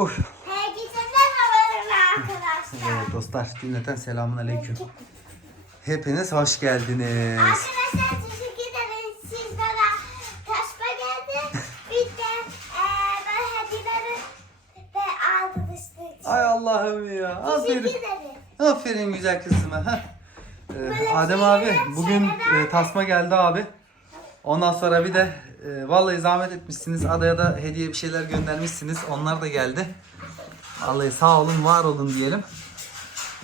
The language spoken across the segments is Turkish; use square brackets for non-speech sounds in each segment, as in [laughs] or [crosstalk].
Of. Herkese merhabalar arkadaşlar. Evet dostlar cümleten selamun aleyküm. Hepiniz hoş geldiniz. Arkadaşlar teşekkür ederim. Siz bana taşma geldi. [laughs] Bir de eee ben hediyeleri de aldınız. Ay Allah'ım ya. Teşekkür Aferin. ederim. Aferin güzel kızıma. Heh. Ee, Adem abi bugün e, tasma geldi abi. Ondan sonra bir de e, vallahi zahmet etmişsiniz. Adaya da hediye bir şeyler göndermişsiniz. Onlar da geldi. Vallahi sağ olun var olun diyelim.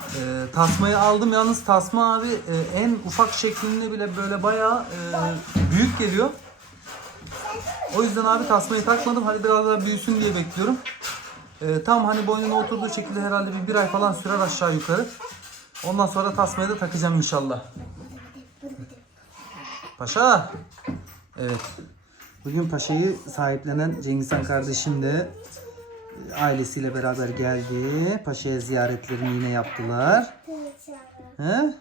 Ee, tasmayı aldım yalnız tasma abi e, en ufak şeklinde bile böyle bayağı e, büyük geliyor. O yüzden abi tasmayı takmadım. Hadi biraz daha büyüsün diye bekliyorum. Ee, tam hani boynuna oturduğu şekilde herhalde bir, bir ay falan sürer aşağı yukarı. Ondan sonra tasmayı da takacağım inşallah. Paşa. Evet. Bugün Paşa'yı sahiplenen Cengizhan kardeşim de e, ailesiyle beraber geldi. Paşa'ya ziyaretlerini yine yaptılar. He?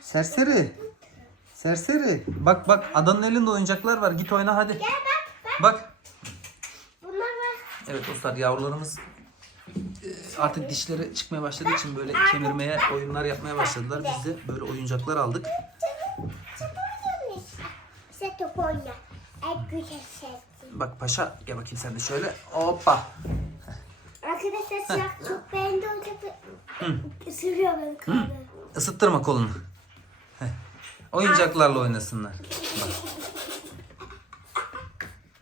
Serseri. Serseri. Bak bak adanın elinde oyuncaklar var. Git oyna hadi. Gel bak bak. Bak. Bunlar var. Evet dostlar yavrularımız e, artık dişleri çıkmaya başladığı için böyle kemirmeye oyunlar yapmaya başladılar. Biz de böyle oyuncaklar aldık. En güzel. Bak paşa gel bakayım sen de şöyle. Hoppa. Arkadaşlar çok, çok beğendi oyuncakları. Isırıyor beni kaldı. Isıttırma kolunu. Heh. Oyuncaklarla oynasınlar. Bak.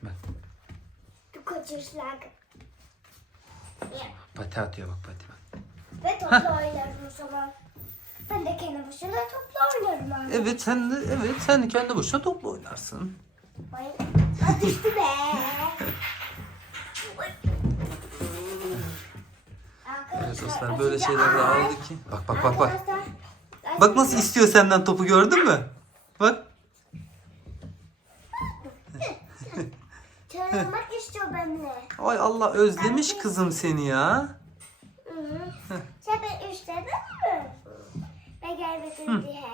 Bak. Ya. Pati atıyor bak pati bak. Ve topla oynarım o zaman. Ben de kendi başına topla oynarım abi. Evet sen de evet sen de kendi başına topla oynarsın. Ay, ay düştü be. Evet dostlar böyle şeyler de aldık ki. Bak bak bak bak. Bak nasıl istiyor senden topu gördün mü? Bak. Çağırmak istiyor benimle. Ay Allah özlemiş kızım seni ya. Hı hı. Sen beni istedin mi? Ben gelmedim diye.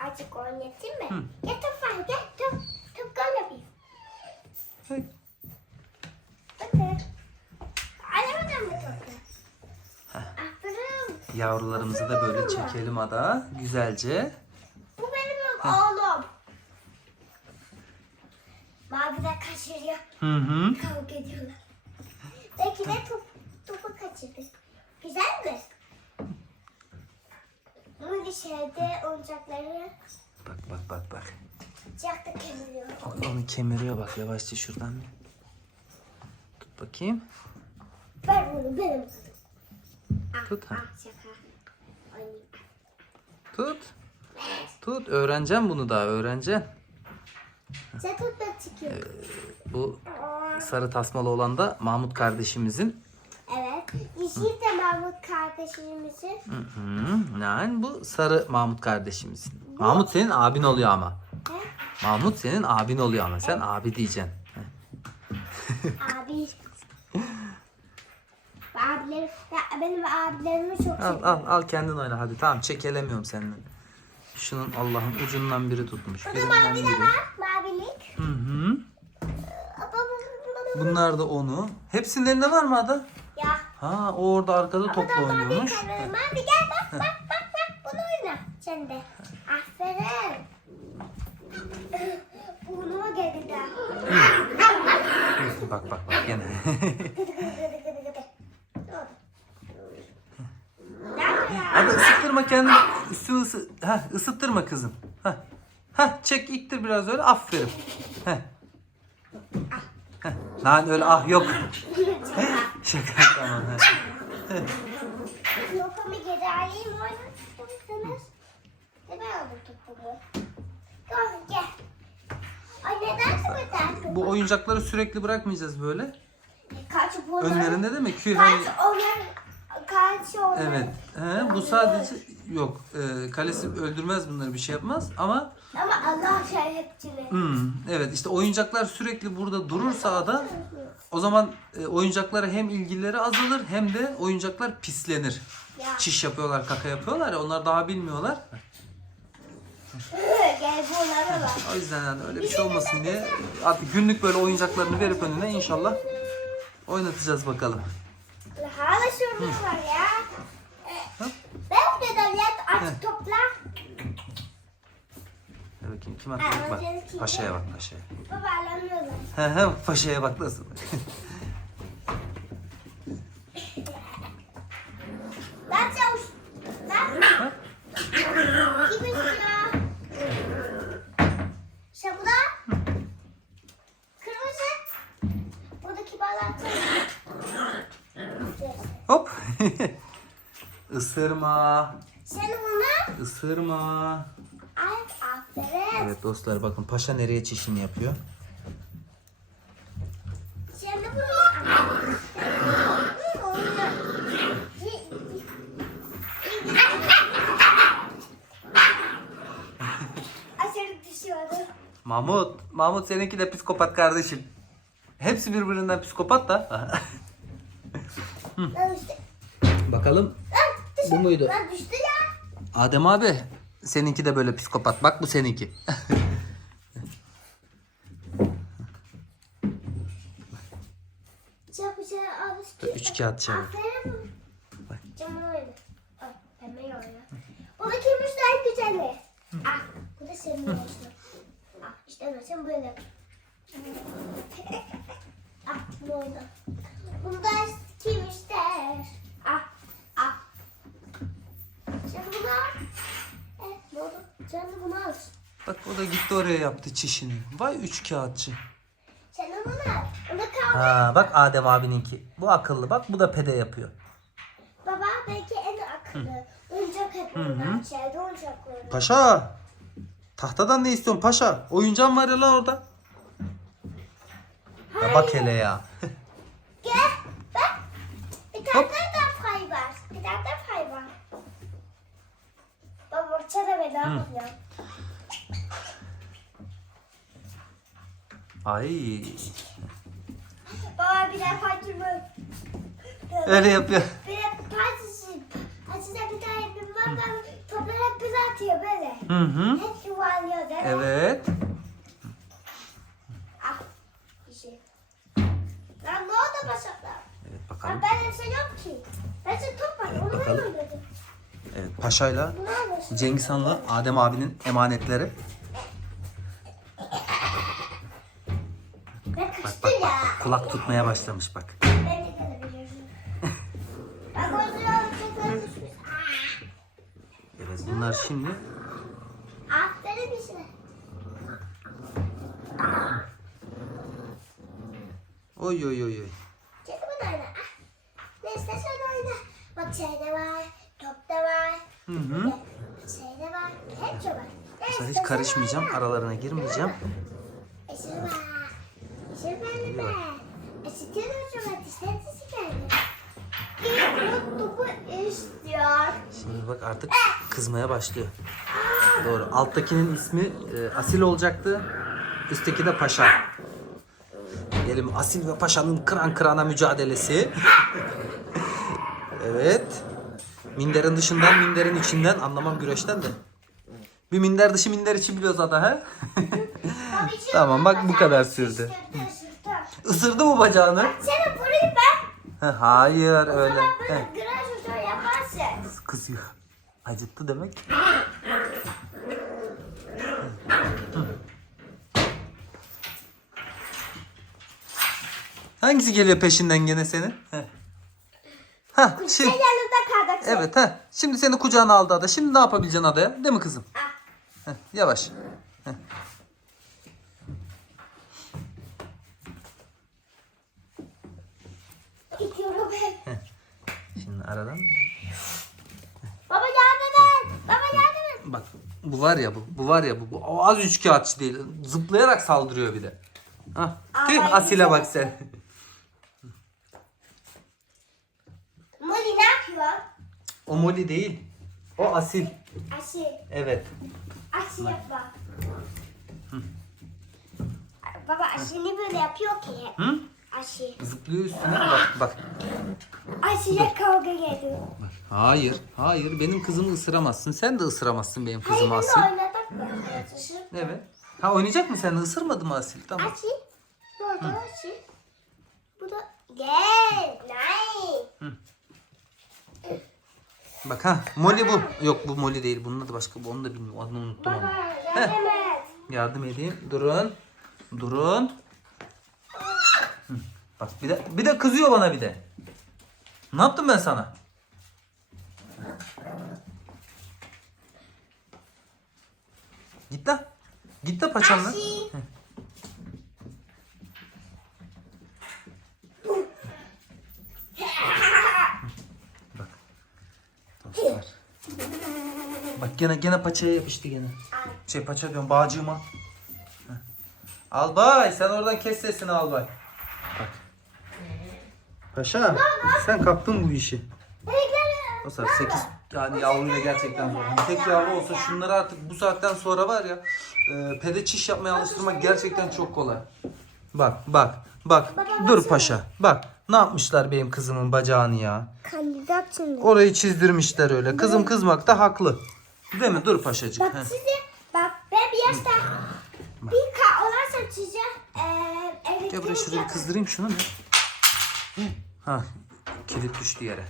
Azıcık oynatayım mı? Gel top var gel top. Top gol yapayım. Hey. Bakın. Alamadım mı topu? Aferin. Yavrularımızı da böyle çekelim ada. Güzelce. Bu benim oğlum. Mavi de kaçırıyor. Hı hı. Kavga ediyorlar. Belki de top, topu kaçırdı. Güzel mi? Bu dışarıda oyuncakları Bak bak bak bak. sıcakta kemiriyor. Bak onu kemiriyor bak yavaşça şuradan. bir. Tut bakayım. Ver bunu benim. Ah, Tut ha. ah, şaka. Tut. Tut. Öğreneceğim bunu daha öğreneceksin. Sen tut ben çıkıyorum. Bu sarı tasmalı olan da Mahmut kardeşimizin. Yeşil de Mahmut kardeşimizin. Hı hı. Yani bu sarı Mahmut kardeşimizin. Mahmut senin abin oluyor ama. He? Mahmut senin abin oluyor ama sen abi diyeceksin. Abi. Abilerim, ya benim abilerimi çok Al seviyorum. al al kendin oyna hadi tamam çekelemiyorum senden. Şunun Allah'ın ucundan biri tutmuş. Burada Birinden mavi de biri. var. Mavilik. Hı hı. Bunlar da onu. Hepsinin elinde var mı Ada? Ha o orada arkada topla Burada mavi oynuyormuş. kalır. Mavi gel bak bak bak bak. Bunu oyna. Sen de. Aferin. Burnuma geldi daha. Bak bak bak gene. Ada ısıttırma kendini. Üstünü ısı... Heh, ısıttırma kızım. Heh. Heh, çek iktir biraz öyle. Aferin. Heh. Heh. Lan öyle ah yok. [laughs] Şaka tamam. Lokamı geri alayım oynarsınız. Ne ben aldım topumu. Gel gel. Ay neden sıkıntı? Bu oyuncakları sürekli bırakmayacağız böyle. Kaç bunlar? Önlerinde değil mi? Kü hani... Kaç onlar? Kaç onlar? Evet. He, bu sadece yok. E, kalesi öldürmez bunları bir şey yapmaz ama Ama Allah şahitçili. hmm, evet işte oyuncaklar sürekli burada durursa ada o zaman e, oyuncaklara hem ilgileri azalır hem de oyuncaklar pislenir. Ya. Çiş yapıyorlar, kaka yapıyorlar ya onlar daha bilmiyorlar. Gel bunlara bak. O yüzden yani öyle bir şey olmasın diye artık günlük böyle oyuncaklarını verip önüne inşallah Oynatacağız bakalım. Hala şurada var ya. Ee, Ben de devlet aç topla. Dur bakayım kim atacak bak. Paşa'ya bak paşa'ya. Baba alamıyorlar. He he paşa'ya bak nasıl. [laughs] Hop. [laughs] Isırma. Sen bunu. Isırma. Evet dostlar bakın paşa nereye çişini yapıyor. Aşırı düşüyordu. Mahmut. Mahmut seninki de psikopat kardeşim. Hepsi birbirinden psikopat da. Bakalım. Bu muydu? Adem abi. Seninki de böyle psikopat. Bak bu seninki. Al. Üç kağıt çabuk. Ay pembe oyna. Buradaki müşteri güzeli. Ah bu da senin olsun. Ah işte nasıl böyle. ah bu oyna. Bunda kim ister? Ah ah. Sen bunu al. Eh ne oldu? Sen de bunu al. Bak o da gitti oraya yaptı çişini. Vay üç kağıtçı. Sen. Onu kaldır. Ha bak Adem abininki. Bu akıllı bak bu da pede yapıyor. Baba belki en akıllı. Oyuncak içeride oyuncakları. Paşa. Tahtadan ne istiyorsun paşa? Oyuncağın var ya lan orada. Ya bak hele ya. [laughs] Gel. Bak. Bir tane daha pay var. Bir tane daha pay var. Baba ben ne yapacağım. Ay. Baba bir pay turma. Öyle yapıyor. Bir de çizim. Açıda bir tane yapayım. Baba toplar hep bize atıyor böyle. Hı hı. Hep yuvarlıyor değil mi? Evet. Ah. Bir şey. Lan ne oldu başaklar? Evet Lan bakalım. ben hepsi yok ki. Ben size top var. Evet, Onu ben bakalım. oynadım. Evet paşayla. Cengiz Han'la Adem abinin emanetleri. Kulak tutmaya başlamış bak. Ben de görebiliyorum. Bak o zaman çok Evet bunlar şimdi Aferin bize. oy oy oy oy. Gel bunu oyna. Ah. Ne istersen oyna. Bak şeyde var. Top da var. Hı hı. Şeyde var. Hepsi var. Ne Sen hiç karışmayacağım. oyna. Aralarına girmeyeceğim. Esir var. Esir var mı ben? Şimdi bak artık kızmaya başlıyor. Doğru. Alttakinin ismi e, Asil olacaktı. Üstteki de Paşa. Diyelim Asil ve Paşa'nın kıran kırana mücadelesi. [laughs] evet. Minderin dışından, minderin içinden anlamam güreşten de. Bir minder dışı minder içi biliyoruz ada he? [laughs] Tamam, bak bu kadar sürdü. Isırdı mı bacağını? Seni vurayım ben. Hayır öyle. Ama böyle He, graj usul yaparsın. kızıyor. Acıttı demek. Hangisi geliyor peşinden gene senin? He. Ha, şimdi yanında kaldık. evet ha. Şimdi seni kucağına aldı ada. Şimdi ne yapabileceksin adaya? Değil mi kızım? Ah. Heh, yavaş. Gidiyorum ben. Şimdi aradan. Baba yardım et. Baba yardım et. Bak bu var ya bu. Bu var ya bu. bu o az üç kağıtçı değil. Zıplayarak saldırıyor bir de. Hah. Aa, Tüh Asil'e bak sen. Molly ne yapıyor? O Molly değil. O Asil. Aşı. Evet. Aşı yapma. Baba aşı ne böyle yapıyor ki? Hı? Aşı. Zıplıyor üstüne. Bak bak. Aşıya kavga geliyor. Hayır. Hayır. Benim kızımı ısıramazsın. Sen de ısıramazsın benim Hayır kızımı ben Asil. oynadık mı? Evet. Ha oynayacak mı sen? Isırmadı mı Asil? Tamam. Aşı. Ne oldu aşı? Bu da Gel. Nein. Bak ha Molly bu. Yok bu Molly değil. Bunun adı başka. Bu onu da bilmiyorum. Adını unuttum onu. Yardım edeyim. Durun. Durun. Hı. Bak bir de bir de kızıyor bana bir de. Ne yaptım ben sana? Git lan. Git de paçanla. Bak. Dostlar. Bak gene gene paçaya yapıştı gene. Şey paça diyorum bağcığıma. Heh. Albay sen oradan kes sesini albay. Bak. Paşa sen kaptın bu işi. Dostlar 8 yani yavruyla gerçekten zor. Hani tek yavru olsa şunları artık bu saatten sonra var ya e, pede çiş yapmaya alıştırmak gerçekten çok kolay. Bak bak bak dur paşa bak ne yapmışlar benim kızımın bacağını ya. Kandidat şimdi. Orayı çizdirmişler öyle. Kızım kızmakta haklı. Değil mi? Dur paşacık. Bak Heh. size bak ben bir yaşta bir ka olarsa eee elektrik Gel buraya şuraya bir kızdırayım şunu. Ha, kilit düştü yere.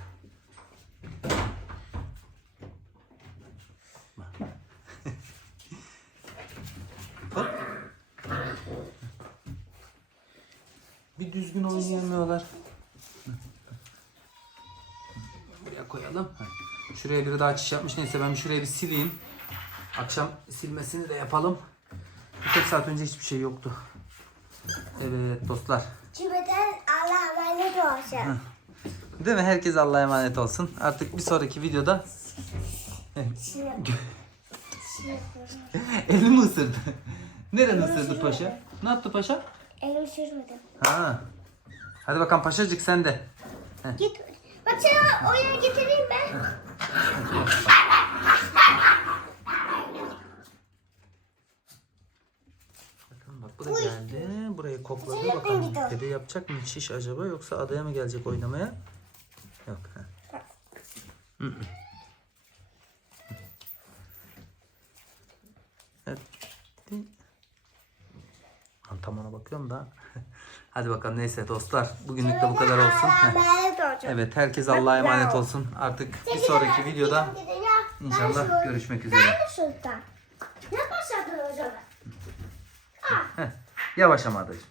Hop. Bir düzgün oynayamıyorlar. Buraya koyalım. Şuraya biri daha çiş yapmış. Neyse ben şurayı bir sileyim. Akşam silmesini de yapalım. Birkaç saat önce hiçbir şey yoktu. Evet dostlar. Cümleden Allah emanet olsun. Değil mi? Herkes Allah'a emanet olsun. Artık bir sonraki videoda [laughs] elimi ısırdı. Nereni ısırdı paşa? Ne yaptı paşa? elimi sürmedim. Ha. Hadi bakalım paşacık sen de. Git. Bak sana oraya getireyim ben. Bakın bak bu da geldi. Burayı kokladı. Bakalım dede yapacak mı şiş acaba yoksa adaya mı gelecek oynamaya? Yok. ha. Evet. Tam ona bakıyorum da. [laughs] Hadi bakalım neyse dostlar. Bugünlük de bu kadar olsun. Evet herkes Allah'a emanet olsun. Artık bir sonraki videoda inşallah görüşmek üzere. Ne başladın o zaman? Yavaş ama adacığım.